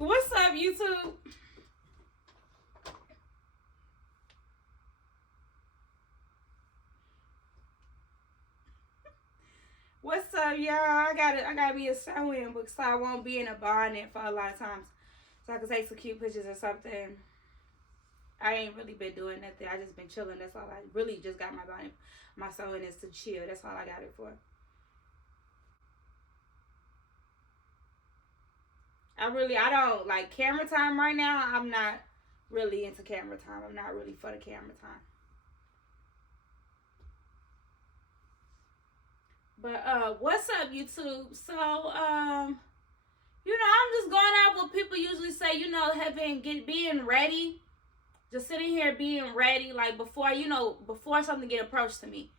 What's up, YouTube? What's up, y'all? I gotta be a sewing book so I won't be in a bonnet for a lot of times. So I can take some cute pictures or something. I ain't really been doing nothing. I just been chilling. That's all. I really just got my bonnet. My sewing is to chill. That's all I got it for. I don't like camera time right now. I'm not really into camera time. I'm not really for the camera time. But what's up, YouTube? So I'm just going out what people usually say, being ready. Just sitting here being ready, like before something get approached to me.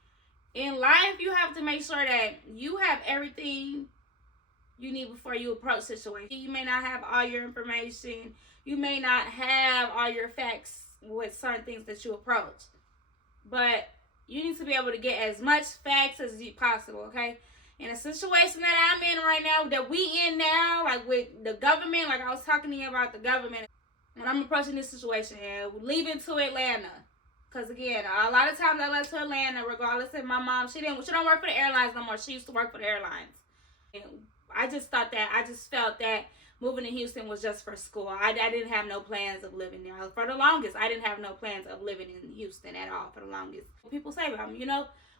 In life, you have to make sure that you have everything you need before you approach situation. You may not have all your information. You may not have all your facts with certain things that you approach. But you need to be able to get as much facts as possible, okay? In a situation that I'm in right now, that we in now, like with the government, like I was talking to you about the government, when I'm approaching this situation and leaving to Atlanta. Because again, a lot of times I left to Atlanta, regardless if my mom, she don't work for the airlines no more. She used to work for the airlines. And I just felt that moving to Houston was just for school. I didn't have no plans of living there. For the longest, I didn't have no plans of living in Houston at all for the longest. What people say about me,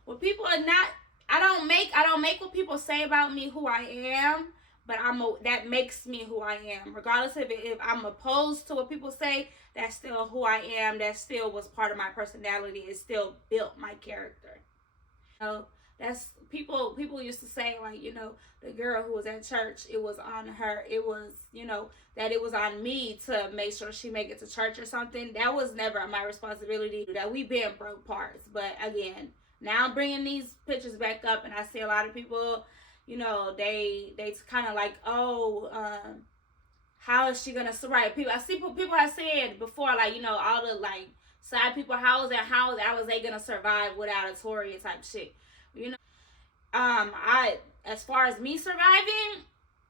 when people are not, I don't make what people say about me who I am, but that makes me who I am. Regardless if I'm opposed to what people say, that's still who I am. That still was part of my personality. It still built my character. That's people used to say, like, the girl who was at church, it was on her. It was, that it was on me to make sure she make it to church or something. That was never my responsibility. That we been broke parts. But again, now I'm bringing these pictures back up, and I see a lot of people, they kind of like, how is she gonna survive? I see people have said before, like, all the like side people, how is Alizé gonna survive without a Toria type shit? As far as me surviving,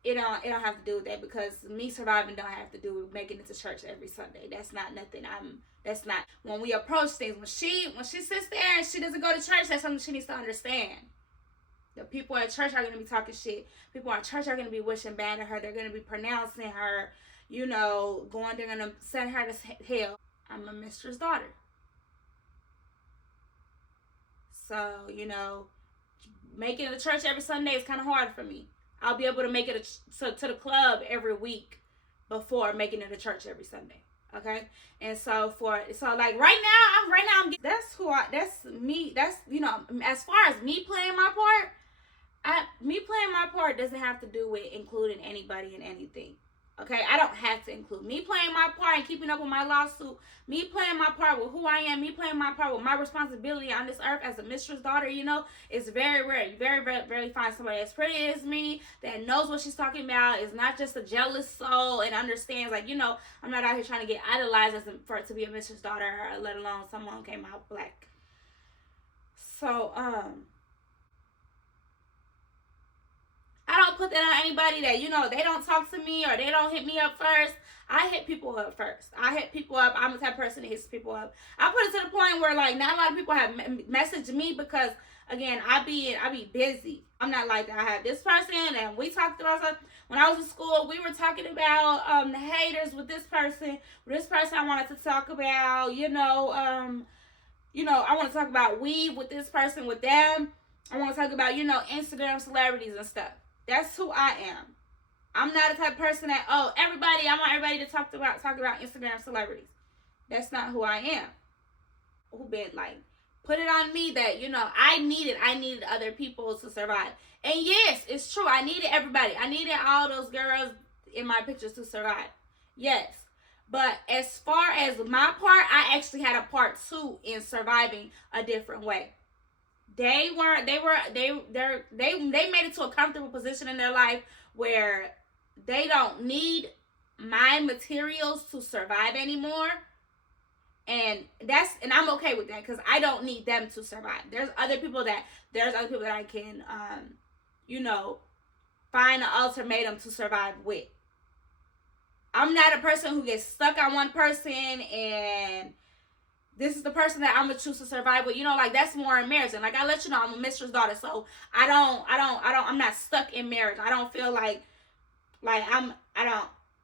it don't have to do with that, because me surviving don't have to do with making it to church every Sunday. That's not nothing. That's not, when we approach things, when she sits there and she doesn't go to church, that's something she needs to understand. The people at church are going to be talking shit. People at church are going to be wishing bad to her. They're going to be pronouncing her, they're going to send her to hell. I'm a mistress daughter. So, making it to church every Sunday is kind of hard for me. I'll be able to make it to the club every week before making it to church every Sunday. Okay, and so like right now that's me. That's as far as me playing my part, me playing my part doesn't have to do with including anybody in anything. Okay, I don't have to include me playing my part and keeping up with my lawsuit, me playing my part with who I am, me playing my part with my responsibility on this earth as a mistress daughter. It's very rare. You very rarely find somebody as pretty as me that knows what she's talking about, is not just a jealous soul, and understands, like, I'm not out here trying to get idolized for it to be a mistress daughter, let alone someone who came out black. So, I don't put that on anybody that, they don't talk to me or they don't hit me up first. I hit people up first. I hit people up. I'm the type of person that hits people up. I put it to the point where, like, not a lot of people have messaged me because, again, I be busy. I'm not like that. I have this person, and we talked about something. When I was in school, we were talking about the haters with this person. With this person I wanted to talk about, I want to talk about weed with this person, with them. I want to talk about, Instagram celebrities and stuff. That's who I am. I'm not the type of person that, I want everybody to talk about Instagram celebrities. That's not who I am. Who been like, put it on me that, I needed other people to survive. And yes, it's true. I needed everybody. I needed all those girls in my pictures to survive. Yes. But as far as my part, I actually had a part too in surviving a different way. They made it to a comfortable position in their life where they don't need my materials to survive anymore. And I'm okay with that, because I don't need them to survive. There's other people that I can, find an ultimatum to survive with. I'm not a person who gets stuck on one person and this is the person that I'm gonna choose to survive with. You know, like that's more in marriage. And like I let you know, I'm a mistress daughter, so I'm not stuck in marriage. I don't feel like I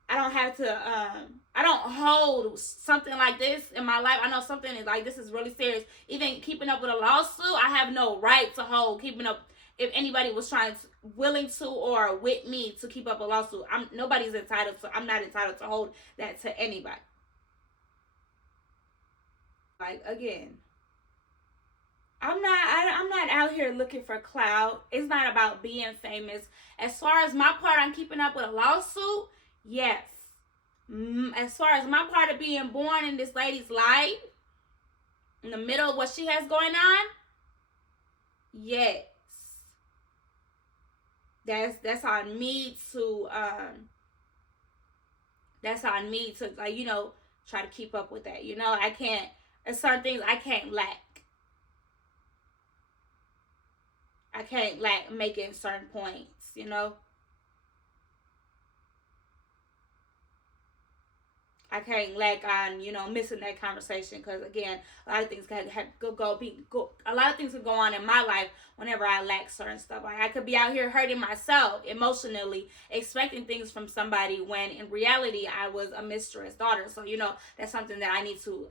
don't have to I don't hold something like this in my life. I know something is like this is really serious. Even keeping up with a lawsuit, I have no right to hold keeping up. If anybody was willing to or with me to keep up a lawsuit, nobody's entitled to. I'm not entitled to hold that to anybody. Like again, I'm not out here looking for clout. It's not about being famous. As far as my part on keeping up with a lawsuit, yes. As far as my part of being born in this lady's life, in the middle of what she has going on, yes. That's on me to like, you know, try to keep up with that. You know, I can't, there's certain things I can't lack. I can't lack making certain points, you know. I can't lack on, you know, missing that conversation because again, a lot of things can a lot of things can go on in my life whenever I lack certain stuff. Like I could be out here hurting myself emotionally, expecting things from somebody when in reality I was a mistress daughter. So you know that's something that I need to.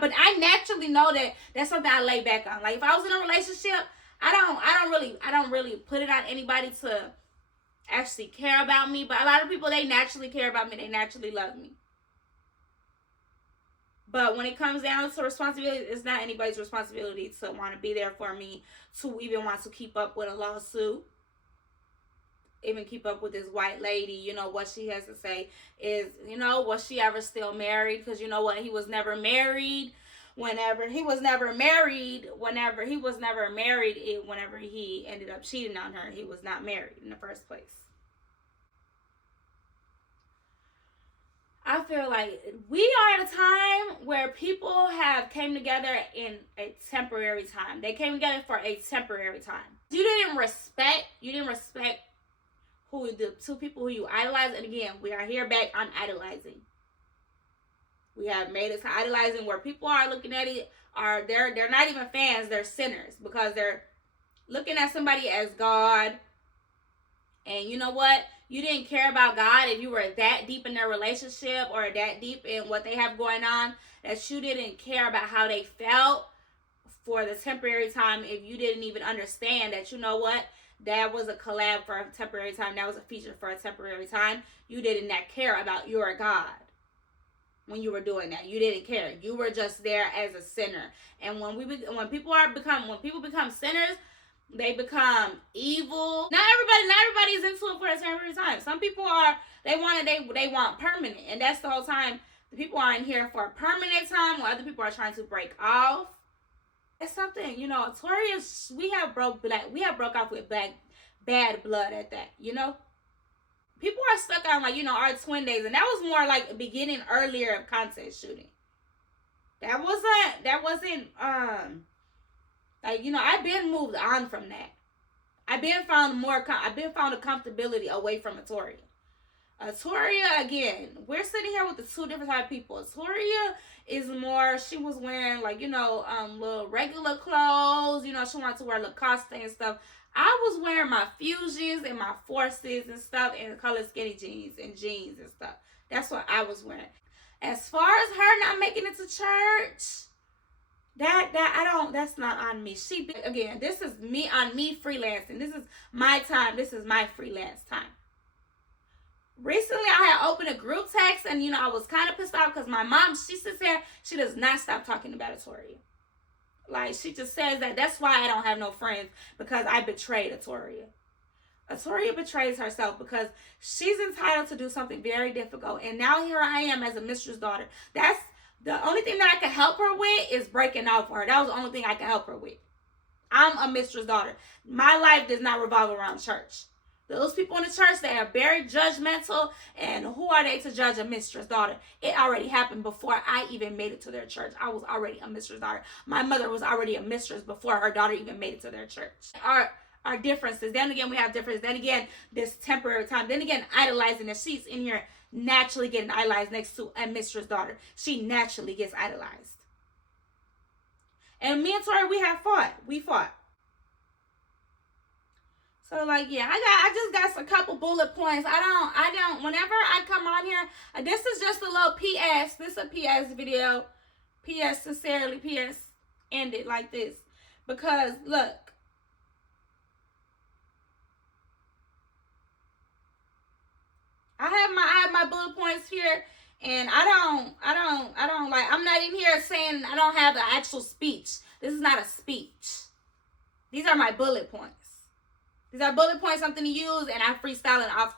But I naturally know that that's something I lay back on. Like if I was in a relationship, I don't really put it on anybody to actually care about me. But a lot of people, they naturally care about me. They naturally love me. But when it comes down to responsibility, it's not anybody's responsibility to want to be there for me, to even want to keep up with a lawsuit, even keep up with this white lady. You know, what she has to say is, you know, was she ever still married? Because you know what? He was never married. Whenever he ended up cheating on her, he was not married in the first place. I feel like we are at a time where people have came together in a temporary time. They came together for a temporary time. You didn't respect who the two people who you idolize. And again, we are here back on idolizing. We have made it to idolizing where people are looking at it, they're not even fans, they're sinners because they're looking at somebody as God. And you know what? You didn't care about God if you were that deep in their relationship or that deep in what they have going on, that you didn't care about how they felt for the temporary time. If you didn't even understand that, you know what, that was a collab for a temporary time, that was a feature for a temporary time, you did not care about your God when you were doing that. You didn't care. You were just there as a sinner. And when people become sinners, they become evil. Not everybody's into it for a temporary time. Some people are, they want permanent. And that's the whole time. The people aren't here for a permanent time while other people are trying to break off. It's something, you know, Toria, we have broke off with bad blood at that, you know? People are stuck on, like, you know, our twin days. And that was more like beginning earlier of content shooting. That wasn't like, you know, I've been moved on from that. I've been found a comfortability away from Toria. Toria, again, we're sitting here with the two different type of people. Toria is more, she was wearing like, you know, little regular clothes. You know, she wanted to wear Lacoste and stuff. I was wearing my fusions and my forces and stuff and color skinny jeans and jeans and stuff. That's what I was wearing. As far as her not making it to church, that's not on me. Again, this is me on me freelancing. This is my time. This is my freelance time. Recently, I had opened a group text and, you know, I was kind of pissed off because my mom, she sits there, she does not stop talking about Toria. Like, she just says that's why I don't have no friends, because I betrayed Toria. Toria betrays herself because she's entitled to do something very difficult. And now here I am as a mistress daughter. That's the only thing that I can help her with is breaking off for her. That was the only thing I can help her with. I'm a mistress daughter. My life does not revolve around church. Those people in the church, they are very judgmental. And who are they to judge a mistress daughter? It already happened before I even made it to their church. I was already a mistress daughter. My mother was already a mistress before her daughter even made it to their church. Our differences. Then again, we have differences. Then again, this temporary time. Then again, idolizing that she's in here naturally getting idolized next to a mistress daughter. She naturally gets idolized. And me and Tori, we fought. We fought. So like, yeah, I just got a couple bullet points. I don't, whenever I come on here, this is just a little PS. This is a PS video. PS, sincerely, PS, end it like this. Because, look. I have my bullet points here. And I don't like, I'm not in here saying I don't have the actual speech. This is not a speech. These are my bullet points. These are bullet points, something to use, and I'm freestyling off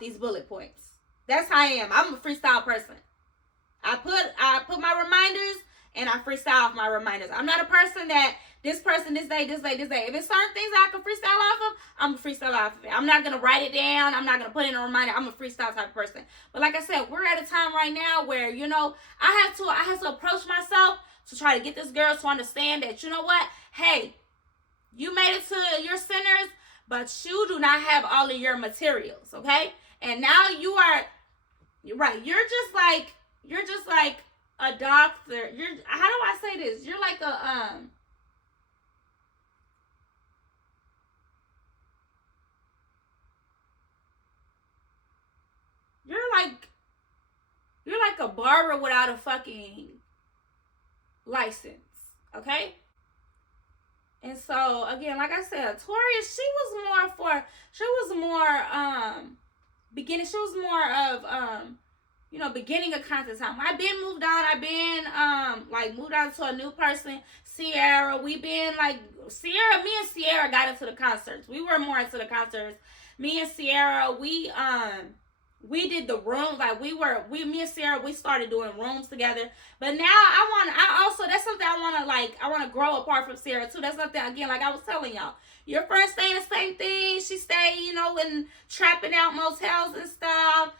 these bullet points. That's how I am. I'm a freestyle person. I put my reminders, and I freestyle off my reminders. I'm not a person that this person, this day, this day, this day. If it's certain things I can freestyle off of, I'm a freestyle off of it. I'm not going to write it down. I'm not going to put in a reminder. I'm a freestyle type of person. But like I said, we're at a time right now where, you know, I have to approach myself to try to get this girl to understand that, you know what? Hey, you made it to your centers, but you do not have all of your materials, okay? And now you're right. You're just like a doctor. How do I say this? You're like you're like a barber without a fucking license, okay? And so again, like I said, Tori, she was more beginning. She was more of you know, beginning of content time. I've been moved on. I've been like moved on to a new person. Sierra, me and Sierra got into the concerts. We were more into the concerts. Me and Sierra, we did the rooms. Like me and Sierra, we started doing rooms together. But now that's something I want to grow apart from Sierra too. That's something, again, like I was telling y'all. Your friend staying the same thing. She stayed, you know, in trapping out motels and stuff.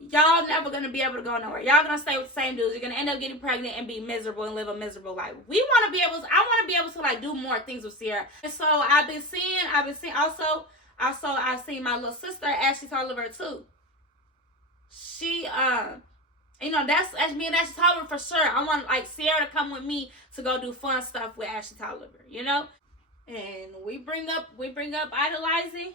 Y'all never gonna be able to go nowhere. Y'all gonna stay with the same dudes. You're gonna end up getting pregnant and be miserable and live a miserable life. I want to be able to like do more things with Sierra. And so I've been seeing also I've seen my little sister, Ashley Tolliver, too. She you know, that's me and Ashley Tolliver for sure. I want like Sierra to come with me to go do fun stuff with Ashley Tolliver, you know? And we bring up idolizing.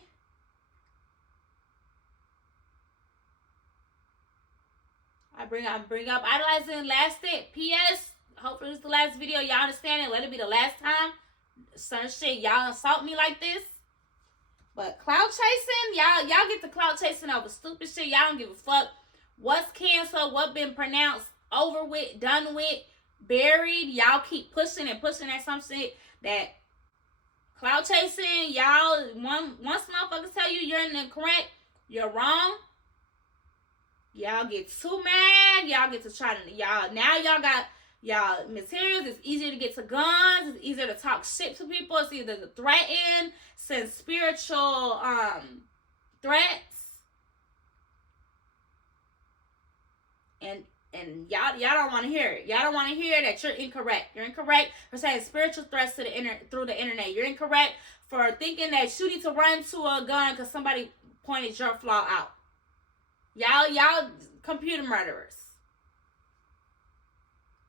I bring up idolizing. Last it. P.S. Hopefully this is the last video. Y'all understand it. Let it be the last time. Certain shit, y'all insult me like this. But clout chasing, y'all get the clout chasing over stupid shit. Y'all don't give a fuck what's canceled, what been pronounced over with, done with, buried. Y'all keep pushing and pushing at some shit that clout chasing. Y'all, once motherfuckers tell you you're incorrect, you're wrong. Y'all get too mad. Y'all get to try to, y'all got y'all materials. It's easier to get to guns. It's easier to talk shit to people. It's either to threaten, send spiritual threats. And y'all don't want to hear it. Y'all don't want to hear that you're incorrect. You're incorrect for saying spiritual threats to through the internet. You're incorrect for thinking that you need to run to a gun because somebody pointed your flaw out. Y'all computer murderers.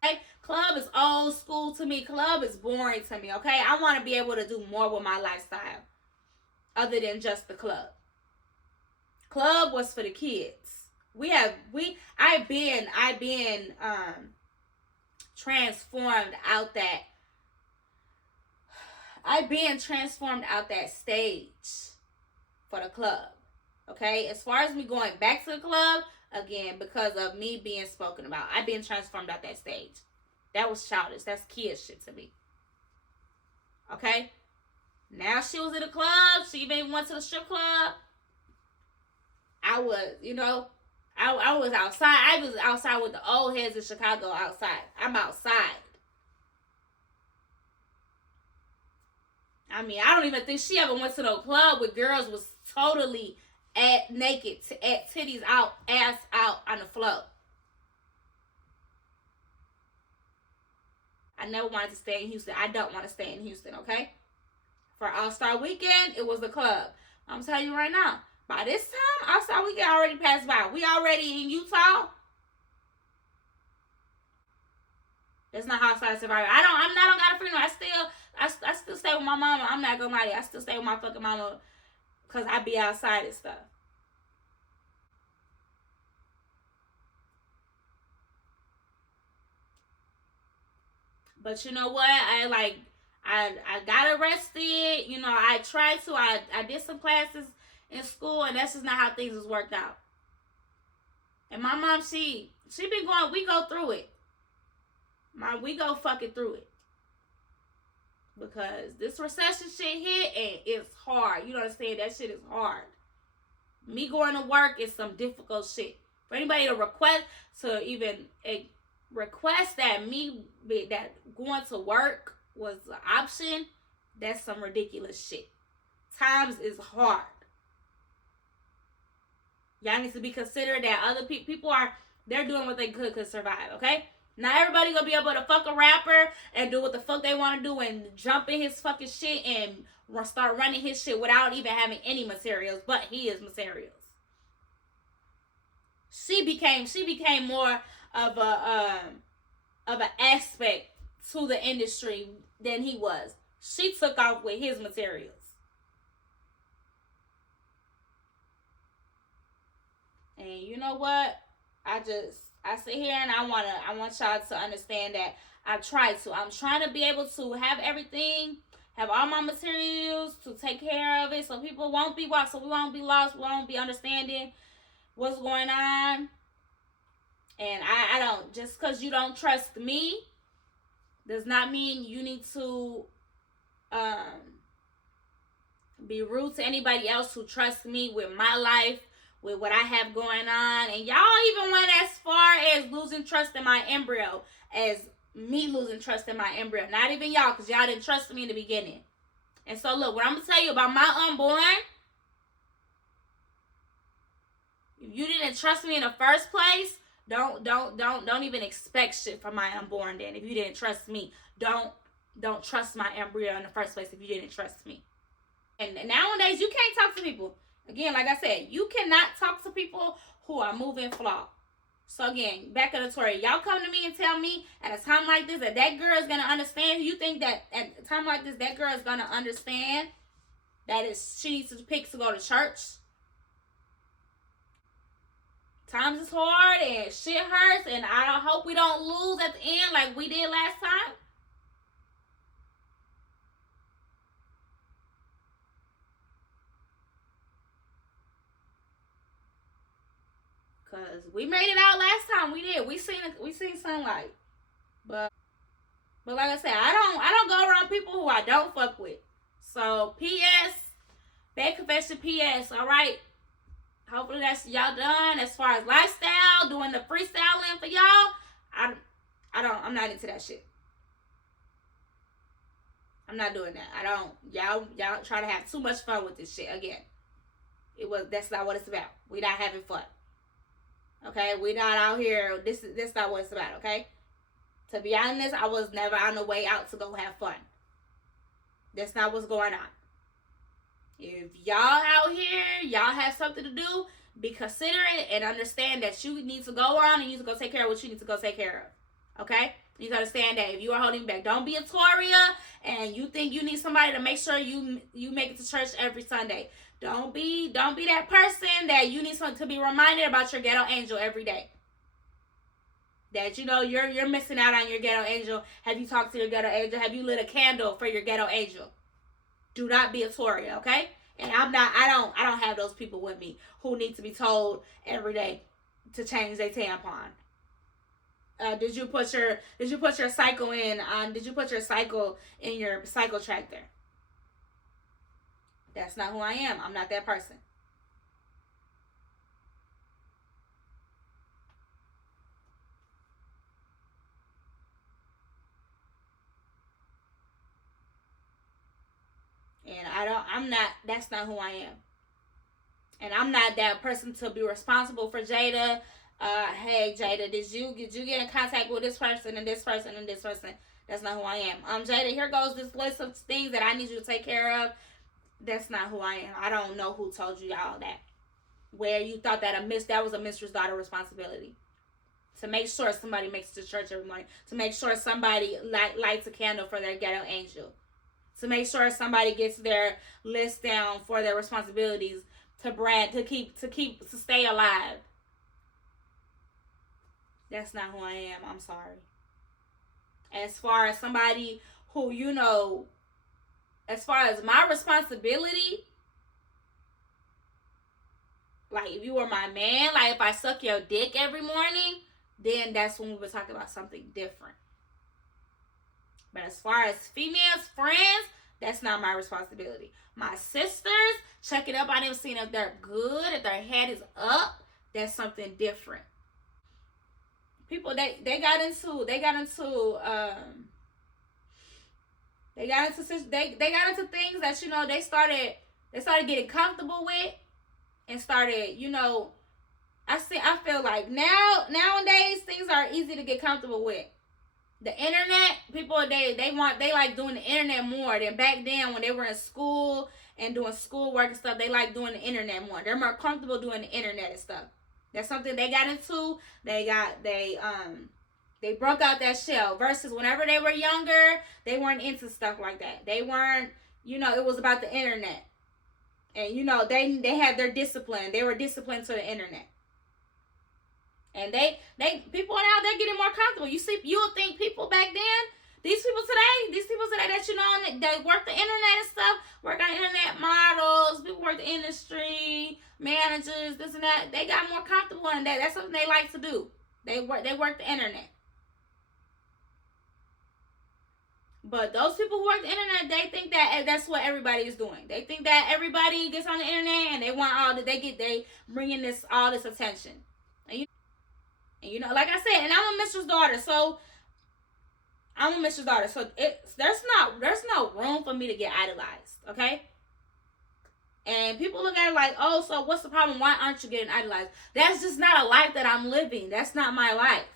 Okay? Club is old school to me. Club is boring to me, okay? I want to be able to do more with my lifestyle other than just the club. Club was for the kids. I've been transformed out that. I've been transformed out that stage for the club. Okay, as far as me going back to the club, again, because of me being spoken about, I've been transformed out that stage. That was childish. That's kid shit to me. Okay? Now she was in the club. She even went to the strip club. I was, you know, I was outside. I was outside with the old heads in Chicago outside. I'm outside. I mean, I don't even think she ever went to no club where girls was totally naked, at titties out, ass out on the floor. I never wanted to stay in Houston. I don't want to stay in Houston, okay? For All-Star Weekend, it was the club. I'm telling you right now, By this time, outside we can already pass by. We already in Utah. That's not hostile survivor. I'm not on got a freedom. I still stay with my mama. I'm not gonna lie to you. I still stay with my fucking mama because I be outside and stuff. But you know what? I got arrested. You know, I tried to. I did some classes in school, and that's just not how things was worked out. And my mom, she been going. We go through it. We go fucking through it. Because this recession shit hit and it's hard. You know what I'm saying? That shit is hard. Me going to work is some difficult shit. For anybody to request that going to work was an option, that's some ridiculous shit. Times is hard. Y'all need to be considerate that other people they're doing what they could survive, okay? Not everybody gonna be able to fuck a rapper and do what the fuck they want to do and jump in his fucking shit and start running his shit without even having any materials, but he is materials. She became more of an aspect to the industry than he was. She took off with his materials. And you know what? I sit here and I want y'all to understand that I'm trying to be able to have everything, have all my materials to take care of it, so people won't be lost, we won't be understanding what's going on. And I don't, just because you don't trust me does not mean you need to be rude to anybody else who trusts me with my life, with what I have going on. And y'all even went as far as losing trust in my embryo, as me losing trust in my embryo. Not even y'all, because y'all didn't trust me in the beginning. And so look, what I'm going to tell you about my unborn, if you didn't trust me in the first place, don't even expect shit from my unborn then. If you didn't trust me, don't trust my embryo in the first place if you didn't trust me. And nowadays, you can't talk to people. Again, like I said, you cannot talk to people who are moving flawed. So again, back to the story. Y'all come to me and tell me at a time like this that girl is going to understand. You think that at a time like this, that girl is going to understand that she needs to pick to go to church? Times is hard and shit hurts, and I hope we don't lose at the end like we did last time. Cause we made it out last time. We did. We seen sunlight. But like I said, I don't go around people who I don't fuck with. So P.S. Bad confession P.S. Alright. Hopefully that's y'all done as far as lifestyle, doing the freestyling for y'all. I'm not into that shit. I'm not doing that. Y'all try to have too much fun with this shit again. That's not what it's about. We not having fun. Okay, we not out here. This not what it's about. Okay, to be honest, I was never on the way out to go have fun. That's not what's going on. If y'all out here, y'all have something to do, be considerate and understand that you need to go on and you need to go take care of what you need to go take care of. Okay? You need to understand that if you are holding back, don't be a Toria and you think you need somebody to make sure you make it to church every Sunday. Don't be that person that you need someone to be reminded about your ghetto angel every day. That you're missing out on your ghetto angel. Have you talked to your ghetto angel? Have you lit a candle for your ghetto angel? Do not be a Tory, okay? And I don't have those people with me who need to be told every day to change their tampon. Did you put your cycle in? Did you put your cycle in your cycle tractor? That's not who I am. I'm not that person. And that's not who I am. And I'm not that person to be responsible for Jada. Hey Jada, did you get in contact with this person and this person and this person? That's not who I am. Jada, here goes this list of things that I need you to take care of. That's not who I am. I don't know who told you all that. where you thought that was a mistress daughter responsibility. To make sure somebody makes it to church every morning. To make sure somebody lights a candle for their ghetto angel. To make sure somebody gets their list down for their responsibilities to stay alive. That's not who I am. I'm sorry. As far as somebody who, as far as my responsibility, like if you were my man, like if I suck your dick every morning, then that's when we would talk about something different. But as far as females, friends, that's not my responsibility. My sisters, checking up on them, seeing if they're good, if their head is up, that's something different. People they got into things that they started getting comfortable with, and started I feel like nowadays things are easy to get comfortable with. The internet, people they like doing the internet more than back then when they were in school and doing schoolwork and stuff. They like doing the internet more. They're more comfortable doing the internet and stuff. That's something they got into. They broke out that shell. Versus whenever they were younger, they weren't into stuff like that. They weren't, it was about the internet. And they had their discipline. They were disciplined to the internet. And people now they're getting more comfortable. You would think people back then, these people today that they work the internet and stuff, work on internet models, people work the industry, managers, this and that, they got more comfortable in that. That's something they like to do. They work the internet. But those people who work the internet, they think that that's what everybody is doing. They think that everybody gets on the internet and they want they bringing all this attention. And like I said, and I'm a mistress daughter, so there's no room for me to get idolized, okay? And people look at it like, oh, so what's the problem? Why aren't you getting idolized? That's just not a life that I'm living. That's not my life.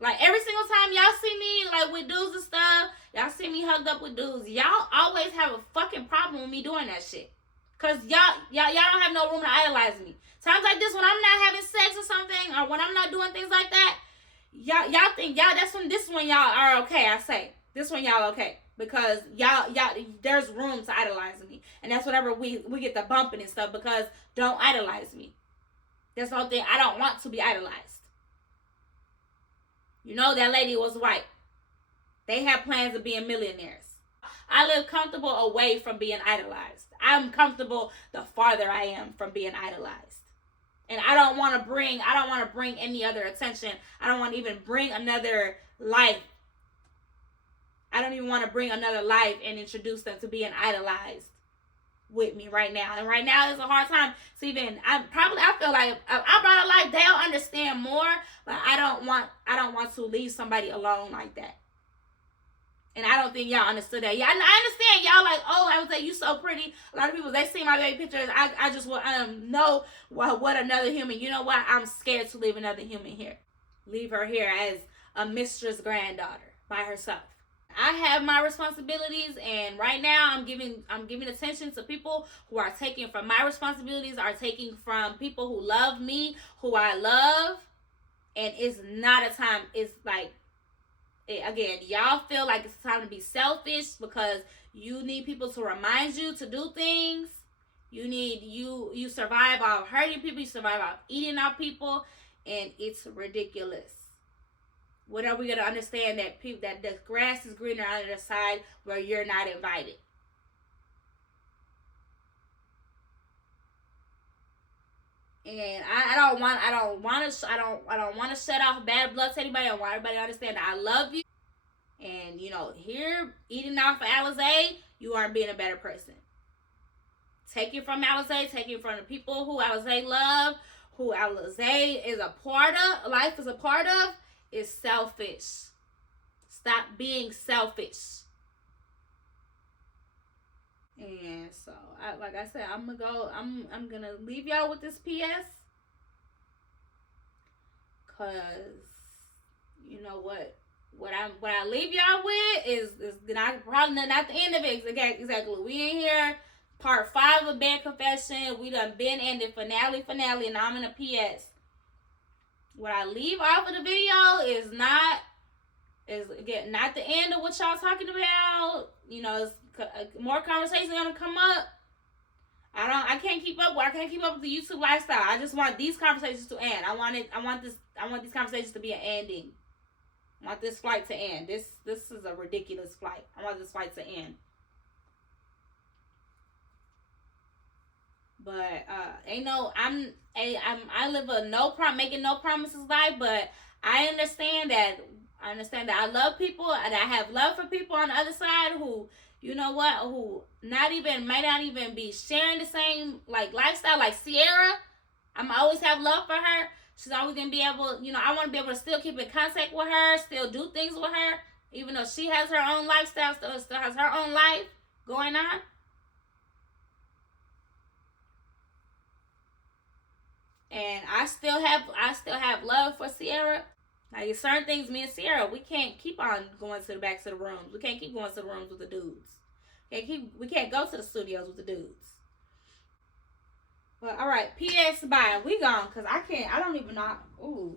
Like every single time y'all see me like with dudes and stuff, y'all see me hugged up with dudes, y'all always have a fucking problem with me doing that shit. Cause y'all don't have no room to idolize me. Times like this when I'm not having sex or something, or when I'm not doing things like that, y'all think this is when y'all are okay. I say this when y'all okay, because y'all there's room to idolize me, and that's whenever we get the bumping and stuff. Because don't idolize me. That's the whole thing. I don't want to be idolized. That lady was white. They have plans of being millionaires. I live comfortable away from being idolized. I'm comfortable the farther I am from being idolized. And I don't want to bring any other attention. I don't want to even bring another life. I don't even want to bring another life and introduce them to being idolized with me right now. And right now is a hard time to even, I feel like if I brought a life, they'll understand more, but I don't want to leave somebody alone like that. And I don't think y'all understood that. Yeah, I understand y'all like, oh, I was like, you so pretty. A lot of people, they see my baby pictures. I just want know what another human. You know what? I'm scared to leave another human here. Leave her here as a mistress granddaughter by herself. I have my responsibilities, and right now I'm giving attention to people who are taking from my responsibilities, are taking from people who love me, who I love, and it's not a time. It's like, again, y'all feel like it's time to be selfish because you need people to remind you to do things. You survive off hurting people, you survive off eating off people, and it's ridiculous. When are we gonna understand that the grass is greener on the other side where you're not invited? And I don't want to shut off bad blood to anybody. I want everybody to understand that I love you. And here eating off of Alizé, you aren't being a better person. Taking from Alizé, taking from the people who Alizé love, who Alizé is a part of, life is a part of, is selfish. Stop being selfish. And so, like I said, I'm gonna leave y'all with this PS, cause you know what I leave y'all with is not probably not the end of it. Exactly. We in here Part 5 of Bed Confession. We done been in the finale, and I'm in a PS. What I leave off of the video is not the end of what y'all talking about. You know, more conversations gonna come up. I can't keep up with the YouTube lifestyle. I just want these conversations to end. I want these conversations to be an ending. I want this flight to end. This is a ridiculous flight. I want this flight to end. But I live a making no promises life, but I understand that I love people and I have love for people on the other side who, you know what, who may not even be sharing the same like lifestyle like Sierra. I'm always have love for her. She's always gonna be able, you know, I want to be able to still keep in contact with her, still do things with her, even though she has her own lifestyle, still has her own life going on. And I still have love for Sierra. Like certain things, me and Sierra, we can't keep on going to the backs of the rooms. We can't keep going to the rooms with the dudes. We can't go to the studios with the dudes. But all right, P.S. bye. We gone because I don't even know. Ooh.